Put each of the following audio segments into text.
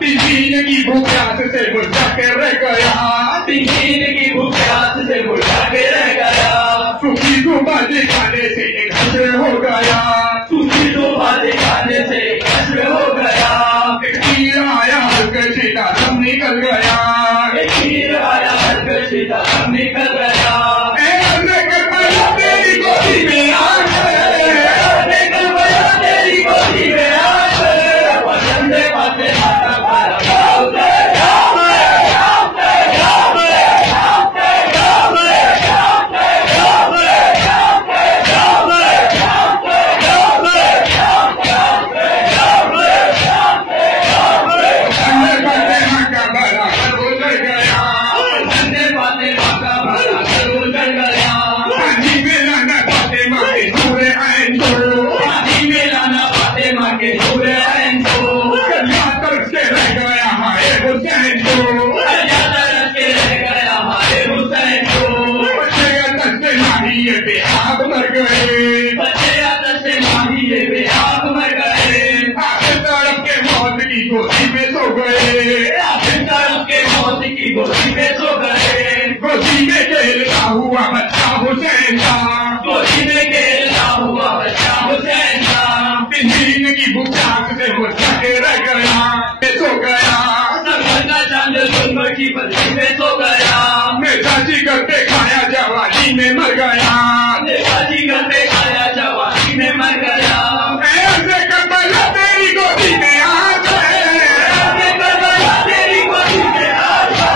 तीन की भूख प्यास से बुझा के रह गया, तीन की भूख प्यास से बुझा के रह गया। सूखी दो बातें खाने से एक हश्र हो गया, सूखी दो बातें खाने से एक हश्र हो गया। एक तीर आया हल्का सीधा सब निकल गया, एक तीर आया हल्का सीधा सब निकल गया। तेरी गोदी में आ गए, तेरी गोदी में आ गए। वंदे मातरम बेआब मर गए, बच्चे आदत से माहिए बेआब मर गए। तड़प के मौत की गोदी में सो गए, तड़प के मौत की गोदी में सो गए। गोदी में खेलता हुआ बच्चा हुसैन था, गोदी में खेलता हुआ बच्चा हुसैन था। तीन की भूख से बुझा के रह गया, सो गया। सरगना चांद सुनवर की बस्ती में सो गया। नेताजी घर पे खाया जवानी में मर गया, नेताजी घर पे खाया जवानी में मर गया। ऐसे करबला तेरी गोदी में आ गए, ऐसे करबला तेरी गोदी में आ गए।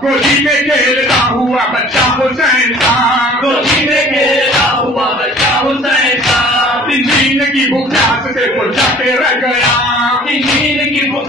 गोदी में खेलता हुआ बच्चा हुसैन था, गोदी में खेलता हुआ बच्चा हुसैन था। तीन की भूख से बुझा के रह गया, तीन की भूख